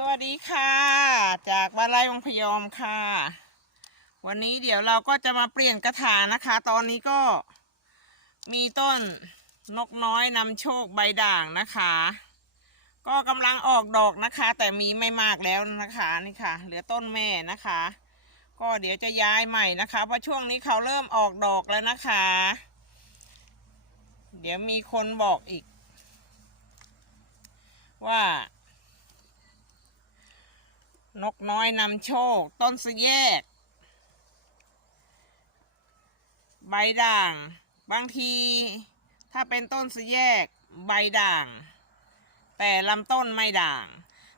สวัสดีค่ะ จากบ้านไร่วังพยอมค่ะ วันนี้เดี๋ยวเราก็จะมาเปลี่ยนกระถางนะคะ ตอนนี้ก็มีต้นนกน้อยนำโชคใบด่างนะคะ ก็กำลังออกดอกนะคะ แต่มีไม่มากแล้วนะคะนี่ค่ะ เหลือต้นแม่นะคะ ก็เดี๋ยวจะย้ายใหม่นะคะเพราะช่วงนี้เขาเริ่มออกดอกแล้วนะคะ เดี๋ยวมีคนบอกอีก ว่า นกน้อยนำโชค ต้นสะแยก ใบด่าง บางที ถ้าเป็นต้นสะแยก ใบด่าง แต่ลำต้นไม่ด่าง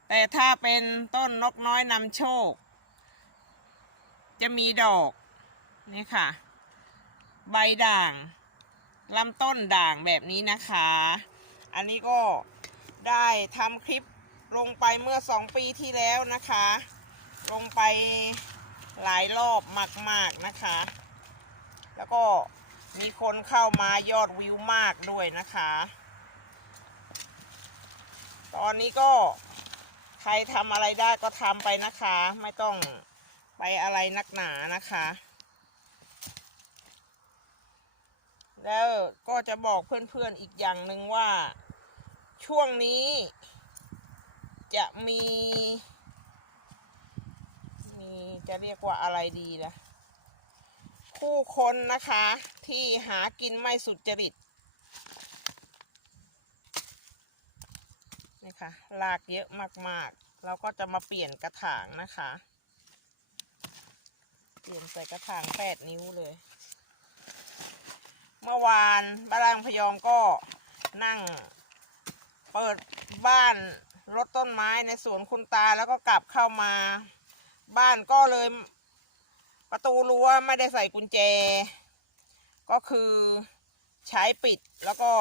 แต่ถ้าเป็นต้นนกน้อยนำโชค จะมีดอก นี่ค่ะ ใบด่างลำต้นด่างแบบนี้นะคะ อันนี้ก็ได้ทำคลิป ลงไปเมื่อสองปีที่แล้วนะคะ ลงไปหลายรอบมาก ๆ นะคะ แล้วก็มีคนเข้ามายอดวิวมากด้วยนะคะ ตอนนี้ก็ใครทำอะไรได้ก็ทำไปนะคะ ไม่ต้องไปอะไรนักหนานะคะ แล้วก็จะบอกเพื่อนๆอีกอย่างหนึ่งว่าช่วงนี้ จะมีมีจะเรียกว่าอะไรดีล่ะคู่คนนะคะที่หากินไม่สุจริตนี่ค่ะลากเยอะมากๆ เราก็จะมาเปลี่ยนกระถางนะคะ เปลี่ยนใส่กระถางแปดนิ้วเลย เมื่อวานบ้านรางพยอมก็นั่ง เปิดบ้าน รถต้นไม้ในสวนคุณตาแล้วก็กลับเข้ามา บ้านก็เลย ประตูรั้วไม่ได้ใส่กุญแจ ก็คือใช้ปิดแล้วก็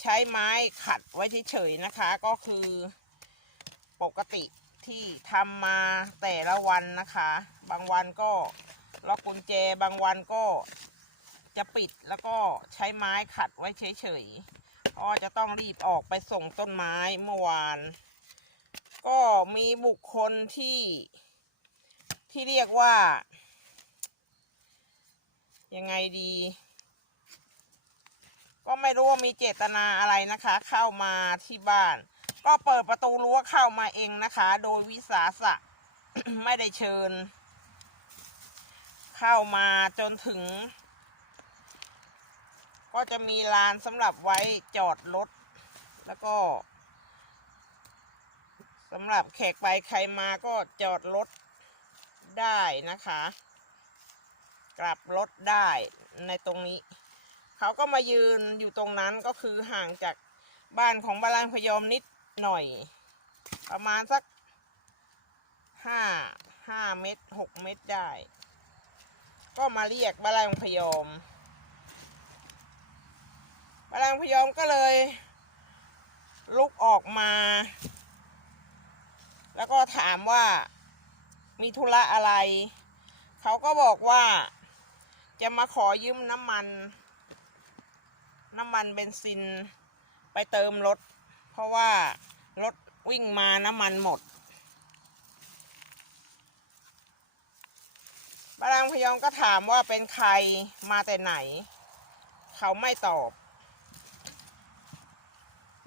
ใช้ไม้ขัดไว้เฉยๆนะคะ ก็คือปกติที่ทำมาแต่ละวันนะคะ บางวันก็ล็อกกุญแจบางวันก็จะปิดแล้วก็ใช้ไม้ขัดไว้เฉยๆ เพราะว่าจะต้องรีบออกไปส่งต้นไม้เมื่อวาน ก็มีบุคคลที่ที่เรียกว่า ยังไงดี ก็ไม่รู้ว่ามีเจตนาอะไรนะคะ เข้ามาที่บ้าน ก็เปิดประตูรั้วเข้ามาเองนะคะ โดยวิสาสะไม่ได้เชิญ เข้ามาจนถึง ก็จะมีลานสำหรับไว้จอดรถ แล้วก็สำหรับแขกไปใครมาก็จอดรถได้นะคะ กลับรถได้ในตรงนี้ เขาก็มายืนอยู่ตรงนั้นก็คือห่างจากบ้านของบาลานพยอมนิดหน่อย ประมาณสักห้าห้าเมตรหกเมตรได้ ก็มาเรียกบาลานพยอม พลังพยอมก็เลย ลุกออกมา แล้วก็ถามว่ามีธุระอะไร เขาก็บอกว่าจะมาขอยืมน้ำมัน น้ำมันเบนซินไปเติมรถ เพราะว่ารถวิ่งมาน้ำมันหมดพลังพยอมก็ถามว่าเป็นใครมาแต่ไหน เขาไม่ตอบ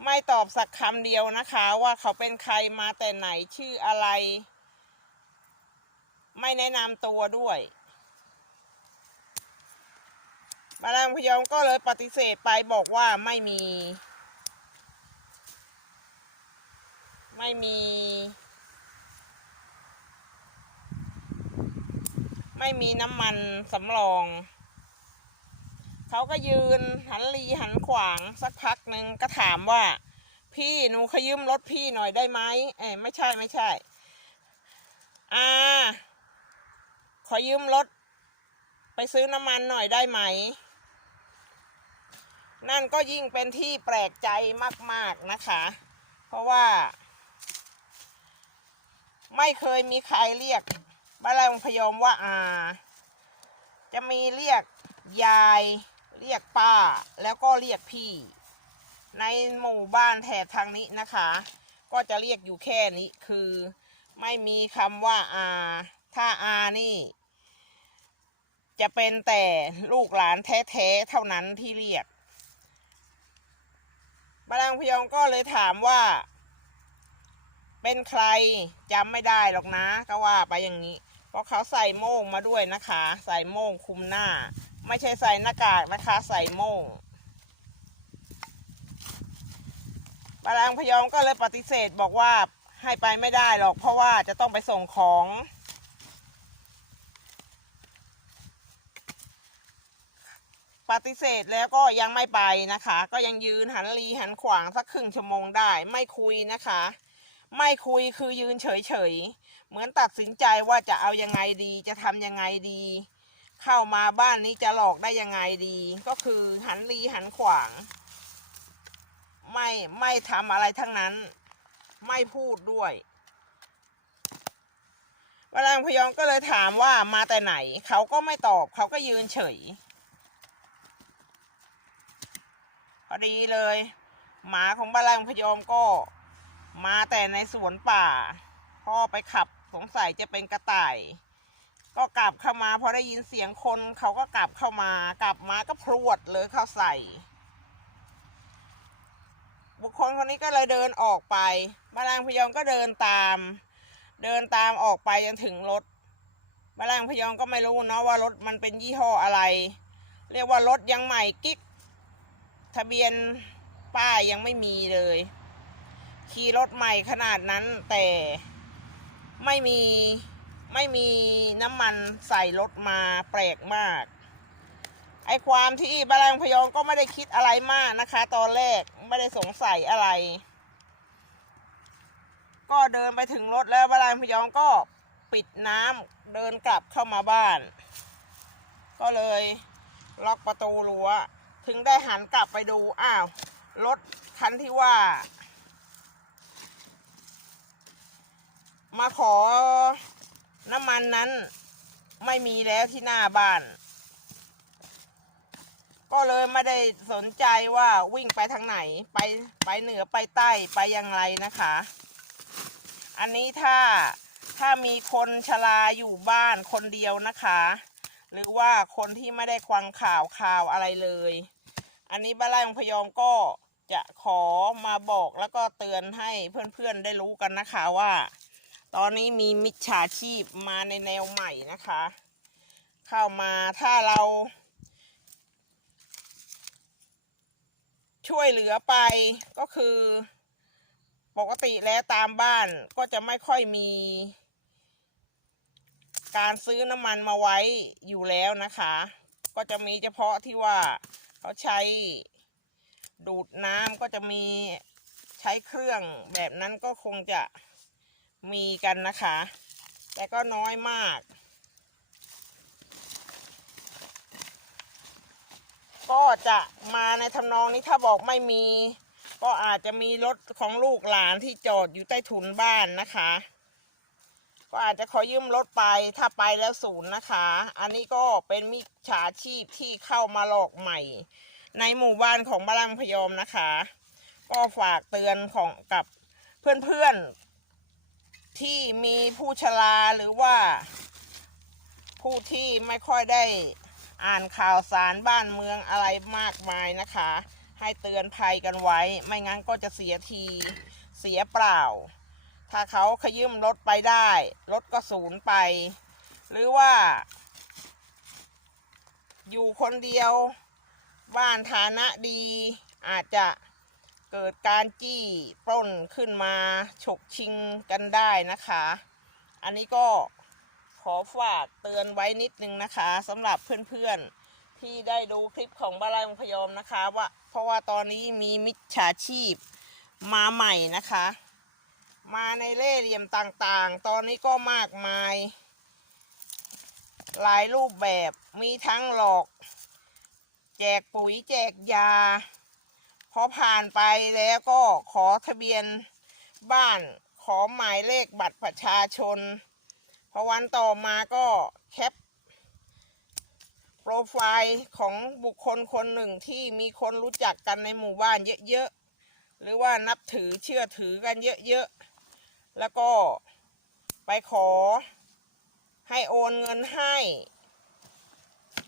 ไม่ตอบสักคำเดียวนะคะ ว่าเขาเป็นใครมาแต่ไหนชื่ออะไร ไม่แนะนำตัวด้วยบาลางพยอมก็เลยปฏิเสธไปบอกว่าไม่มี ไม่มี ไม่มีน้ำมันสำรอง เขาก็ยืนหันรีหันขวางสักพักหนึ่งก็ถามว่า พี่หนูขยืมรถพี่หน่อยได้ไหมเอ้ยไม่ใช่ไม่ใช่อ่าขอยืมรถ ไปซื้อน้ำมันหน่อยได้ไหม นั่นก็ยิ่งเป็นที่แปลกใจมาก ๆนะคะ เพราะว่า ไม่เคยมีใครเรียกบ้านเราพยอมว่าอาจะมีเรียกยาย เรียกป้าแล้วก็เรียกพี่ ในหมู่บ้านแถบทางนี้นะคะ ก็จะเรียกอยู่แค่นี้คือไม่มีคำว่าอาถ้าอานี่ จะเป็นแต่ลูกหลานแท้ๆเท่านั้นที่เรียกบาลังพยองก็เลยถามว่า เป็นใครจำไม่ได้หรอกนะ ก็ว่าไปอย่างนี้ เพราะเขาใส่โม่งมาด้วยนะคะ ใส่โม่งคุมหน้า ไม่ใช่ใส่หน้ากากนะคะ ใส่โม่งบาลังพยองก็เลยปฏิเสธบอกว่าให้ไปไม่ได้หรอกเพราะว่าจะต้องไปส่งของ ปฏิเสธแล้วก็ยังไม่ไปนะคะ ก็ยังยืนหันรีหันขวางสักครึ่งชั่วโมงได้ ไม่คุยนะคะ ไม่คุยคือยืนเฉยๆ เหมือนตัดสินใจว่าจะเอายังไงดีจะทำยังไงดี เข้ามาบ้านนี้จะหลอกได้ยังไงดี ก็คือหันรีหันขวาง ไม่ไม่ทำอะไรทั้งนั้น ไม่พูดด้วยวลังพยองก็เลยถามว่ามาแต่ไหน เขาก็ไม่ตอบเขาก็ยืนเฉย พอดีเลย หมาของบาลังพยอมก็มาแต่ในสวนป่า พ่อไปขับสงสัยจะเป็นกระต่าย ก็กลับเข้ามาพอได้ยินเสียงคนเขาก็กลับเข้ามากลับมาก็พรวดเลยเข้าใส่ บุคคลคนนี้ก็เลยเดินออกไปบาลังพยองก็เดินตาม เดินตามออกไปจนถึงรถบาลังพยองก็ไม่รู้เนาะว่ารถมันเป็นยี่ห้ออะไร เรียกว่ารถยังใหม่กิ๊ก ทะเบียนป้ายยังไม่มีเลย ขี่รถใหม่ขนาดนั้นแต่ไม่มี ไม่มีน้ำมันใส่รถมาแปลกมาก ไอความที่บาลังพยองก็ไม่ได้คิดอะไรมากนะคะ ตอนแรกไม่ได้สงสัยอะไร ก็เดินไปถึงรถแล้วบาลังพยองก็ปิดน้ำเดินกลับเข้ามาบ้าน ก็เลยล็อกประตูรั้ว ถึงได้หันกลับไปดูอ้าวรถคันที่ว่า มาขอ น้ำมันนั้นไม่มีแล้วที่หน้าบ้าน ก็เลยไม่ได้สนใจว่าวิ่งไปทางไหน ไปไปเหนือไปใต้ไปอยังไรนะคะ อันนี้ถ้าถ้ามีคนชราอยู่บ้านคนเดียวนะคะ หรือว่าคนที่ไม่ได้ควังข่าวข่าวอะไรเลย อันนี้บ้านไร่ของพยอมก็จะขอมาบอกแล้วก็เตือนให้เพื่อนๆได้รู้กันนะคะว่า ตอนนี้มีมิจฉาชีพมาในแนวใหม่นะคะ เข้ามาถ้าเรา ช่วยเหลือไปก็คือ ปกติแล้วตามบ้านก็จะไม่ค่อยมี การซื้อน้ำมันมาไว้อยู่แล้วนะคะ ก็จะมีเฉพาะที่ว่าเขาใช้ดูดน้ำก็จะมีใช้เครื่องแบบนั้นก็คงจะ มีกันนะคะ แต่ก็น้อยมาก ก็จะมาในทำนองนี้ถ้าบอกไม่มี ก็อาจจะมีรถของลูกหลานที่จอดอยู่ใต้ถุนบ้านนะคะ ก็อาจจะขอยืมรถไปถ้าไปแล้วศูนย์นะคะ อันนี้ก็เป็นมิจฉาชีพที่เข้ามาหลอกใหม่ ในหมู่บ้านของบาลังพยอมนะคะ ก็ฝากเตือนของกับเพื่อนๆ ที่มีผู้ชราหรือว่า ผู้ที่ไม่ค่อยได้อ่านข่าวสารบ้านเมืองอะไรมากมายนะคะ ให้เตือนภัยกันไว้ ไม่งั้นก็จะเสียทีเสียเปล่า ถ้าเขาขยืมรถไปได้รถก็ศูนย์ไป หรือว่า อยู่คนเดียวบ้านฐานะดีอาจจะ เกิดการจี้ปล้นขึ้นมาฉกชิงกันได้นะคะ อันนี้ก็ขอฝากเตือนไว้นิดนึงนะคะสำหรับเพื่อนๆที่ได้ดูคลิปของบ้านไร่องพยอมนะคะว่าเพราะว่าตอนนี้มีมิจฉาชีพมาใหม่นะคะ มาในเล่เหลี่ยมต่างๆ ตอนนี้ก็มากมาย หลายรูปแบบมีทั้งหลอก แจกปุ๋ยแจกยา พอผ่านไปแล้วก็ขอทะเบียนบ้านขอหมายเลขบัตรประชาชน พอวันต่อมาก็แคปโปรไฟล์ของบุคคลคนหนึ่งที่มีคนรู้จักกันในหมู่บ้านเยอะๆ หรือว่านับถือเชื่อถือกันเยอะๆ แล้วก็ไปขอให้โอนเงินให้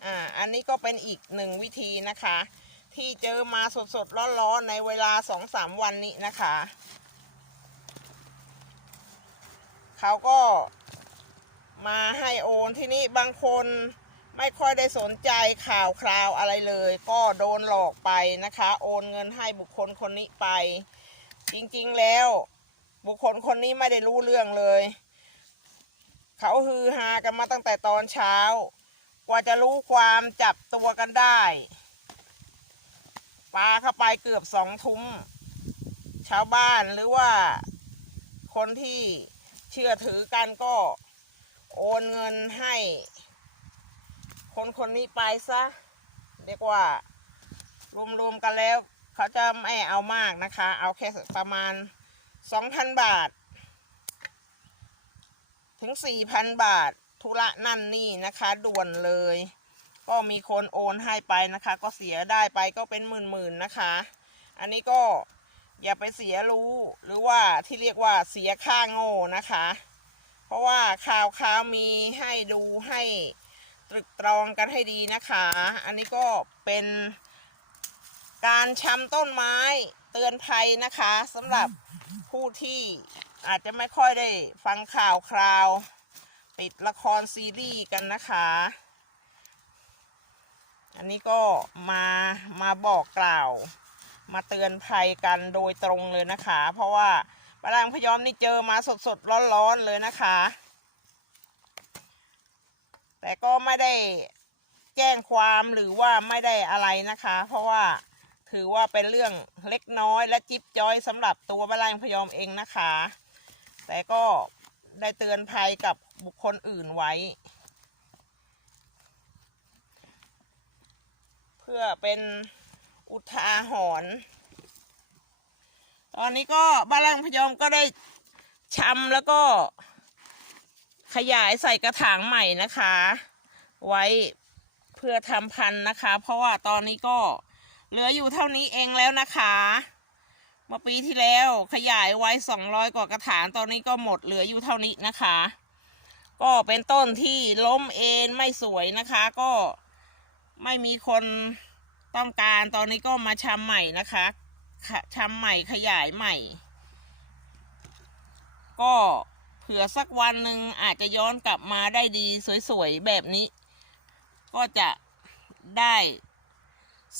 อ่า อันนี้ก็เป็นอีกหนึ่งวิธีนะคะ ที่เจอมาสดๆร้อนๆในเวลาสองสามวันนี้นะคะ เขาก็มาให้โอนที่นี่บางคนไม่ค่อยได้สนใจข่าวคราวอะไรเลย ก็โดนหลอกไปนะคะ โอนเงินให้บุคคลคนนี้ไป จริงๆแล้ว บุคคลคนนี้ไม่ได้รู้เรื่องเลย เขาฮือฮากันมาตั้งแต่ตอนเช้า กว่าจะรู้ความจับตัวกันได้ ปลาเข้าไปเกือบสองทุ่มชาวบ้านหรือว่าคนที่เชื่อถือกันก็โอนเงินให้ คนคนนี้ไปซะเรียกว่ารวมๆกันแล้ว เขาจะไม่เอามากนะคะ เอาแค่ประมาณสองพันบาท ถึงสี่พันบาท ธุระนั่นนี่นะคะ ด่วนเลย ก็มีคนโอนให้ไปนะคะ ก็เสียได้ไปก็เป็นหมื่นๆนะคะ อันนี้ก็อย่าไปเสียรู้หรือว่าที่เรียกว่าเสียค่าโง่นะคะ เพราะว่าข่าวข่าวมีให้ดูให้ตรึกตรองกันให้ดีนะคะ อันนี้ก็เป็นการช้ำต้นไม้เตือนภัยนะคะสำหรับผู้ที่อาจจะไม่ค่อยได้ฟังข่าวคราว ติดละครซีรีส์กันนะคะ อันนี้ก็มามาบอกกล่าว มาเตือนภัยกันโดยตรงเลยนะคะ เพราะว่าปลาลังพยอมนี่เจอมาสดๆร้อนๆเลยนะคะ แต่ก็ไม่ได้แจ้งความหรือว่าไม่ได้อะไรนะคะ เพราะว่าถือว่าเป็นเรื่องเล็กน้อยและจิ๊บจ้อยสำหรับตัวปลาลังพยอมเองนะคะ แต่ก็ได้เตือนภัยกับบุคคลอื่นไว้ เพื่อเป็นอุทาหรณ์ตอนนี้ก็บ้านแรงพยอมก็ได้ชำแล้วก็ขยายใส่กระถางใหม่นะคะ ไว้เพื่อทำพันธุ์นะคะ เพราะว่าตอนนี้ก็เหลืออยู่เท่านี้เองแล้วนะคะเมื่อปีที่แล้วขยายไว้สองร้อยกว่ากระถางตอนนี้ก็หมดเหลืออยู่เท่านี้นะคะ ก็เป็นต้นที่ล้มเอนไม่สวยนะคะ ก็ ไม่มีคนต้องการตอนนี้ก็มาชำใหม่นะคะชำใหม่ขยายใหม่ ก็เผื่อสักวันหนึ่งอาจจะย้อนกลับมาได้ดีสวยๆ แบบนี้ ก็จะได้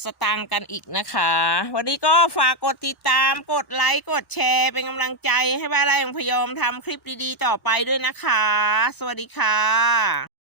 สตางค์กันอีกนะคะ วันนี้ก็ฝากกดติดตามกดไลค์ กดแชร์ เป็นกำลังใจให้บ้านไร่ของพยอมทำคลิปดีๆ ต่อไปด้วยนะคะ สวัสดีค่ะ